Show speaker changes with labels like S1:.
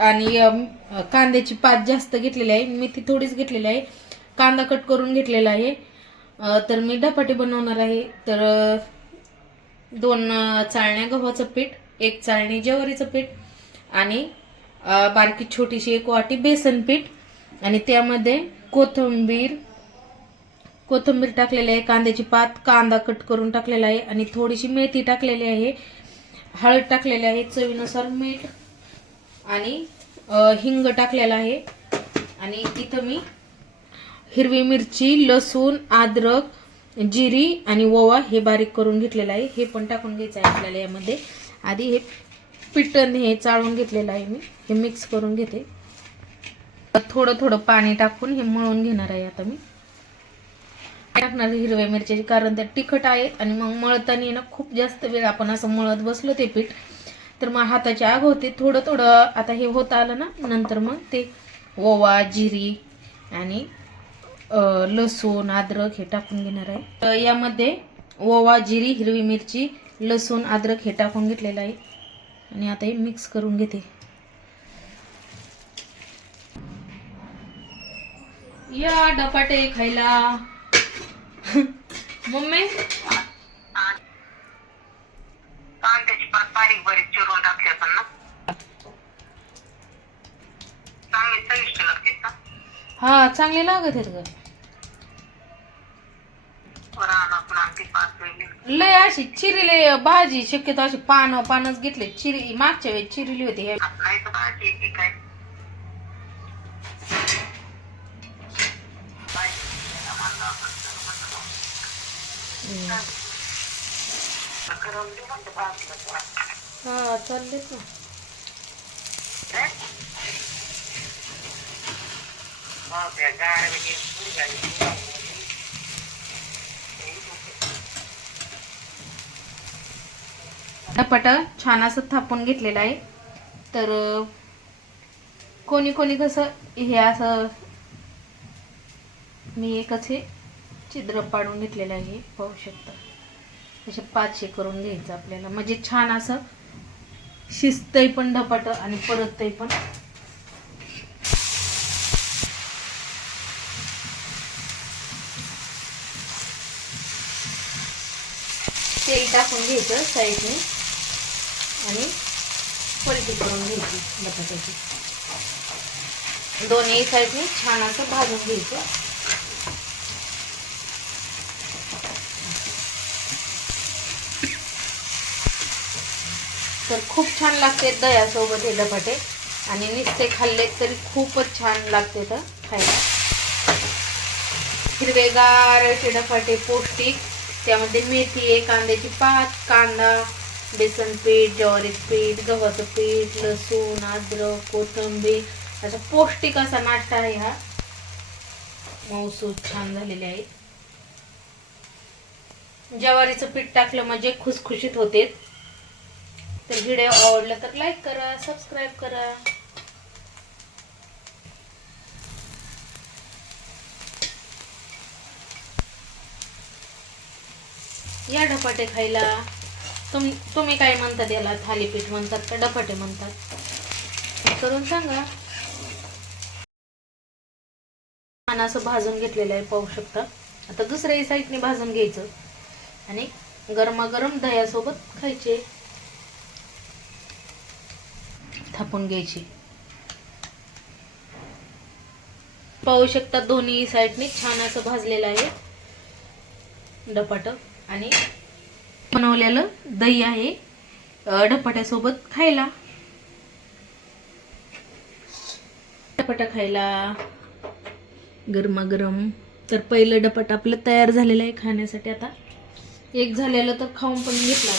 S1: आणि कांद्याची पात जास्त घेतलेली आहे. मेथी थोडीच घेतलेली आहे. कांदा कट करून घेतलेला आहे. तर मी धपाटे बनवणार आहे. तर दोन चाळण्या गव्हाचं पीठ एक चाळणी ज्वारीचं पीठ आणि बारकी छोटीशी एक वाटी बेसन पीठ आणि त्यामध्ये कोथिंबीर कोथिंबीर टाकलेली आहे. कांद्याची पात कांदा कट करून टाकलेला आहे आणि थोडीशी मेथी टाकलेली आहे. हळद टाकलेली आहे. चवीनुसार मीठ आणि हिंग टाकलेला आहे. आणि इथं मी हिरवी मिरची लसूण अद्रक जिरी आणि ओवा हे बारीक करून घेतलेलं आहे. हे पण टाकून घ्यायचं आहे आपल्याला यामध्ये. आधी हे पिठण हे चाळून घेतलेलं आहे मी. हे मिक्स करून घेते. थोडं थोडं पाणी टाकून हे मळून घेणार आहे आता मी. टाकणार हिरव्या मिरच्याची कारण त्या तिखट आहेत आणि मग मळताना ना खूप जास्त वेळ आपण असं मळत बसलो ते पीठ. तर मग हाताची आग होते. थोडं थोडं आता हे होत आलं ना नंतर मग ते ओवा जिरी आणि लसूण अद्रक हे टाकून घेणार आहे. यामध्ये ओवा जिरी हिरवी मिरची लसूण अद्रक हे टाकून घेतलेलं आहे. आणि आता हे मिक्स करून घेते. या डपाटे खायला. मम्मी?
S2: बारीक बारीक चिरून टाकले पण ना. चांगले चविष्ट लागते का?
S1: हा चांगले लागत आहेत ग. लय अशी चिरिले भाजी शक्यतो अशी पानं पानच घेतले चिरी मागच्या वेळेस चिरिली होती हे.
S2: काय गरम जेवण तर भाजलं तर.
S1: हा चाललेच ना.
S2: हो,
S1: धपाट छान असं थापून घेतलेलं आहे. तर कोणी कोणी कसं हे असं मी एकच हे छिद्र पाडून घेतलेलं आहे पाहू शकता. असे पाचशे करून घ्यायचं आपल्याला. म्हणजे छान असं शिजतंय पण धपाट आणि परततंय पण. तेल टाकून घ्यायचं साईडने आणि पलटी करून घ्यायची बटाट्याची. दोन्ही साईडने छान असं भाजून घ्यायचं. तर खूप छान लागते दह्यासोबत हे धपाटे आणि नुसते खाल्ले तरी खूपच छान लागते तर खायला. हिरवेगार असे धपाटे पौष्टिक. त्यामध्ये मेथी आहे कांद्याची पात कांदा बेसन पीठ ज्वारीचं पीठ गव्हाचं पीठ लसूण अद्रक कोथिंबीर. असा पौष्टिक असा नाश्ता आहे हा. मऊसूद छान झालेले आहे. ज्वारीचं पीठ टाकलं म्हणजे खुसखुशीत होते तर व्हिडिओ आवडला तर लाईक करा सबस्क्राईब करा. या ढपाटे खायला. तुम तुम्ही काय म्हणतात याला थालीपीठ म्हणतात का डपाटे म्हणतात? करून सांगा. छान असं भाजून घेतलेलं आहे पाहू शकता. आता दुसऱ्याही साईडने भाजून घ्यायचं. आणि गरमागरम दह्यासोबत खायचे. थापून घ्यायची. पाहू शकता दोन्ही साईडने छान असं भाजलेलं आहे. डपाट. आणि बनवलेलं दही आहे. डपाट्यासोबत खायला. डपाटा खायला. गरमागरम. तर पहिलं डपाट आपलं तयार झालेलं आहे खाण्यासाठी आता. एक झालेलं तर खाऊन पण घेतला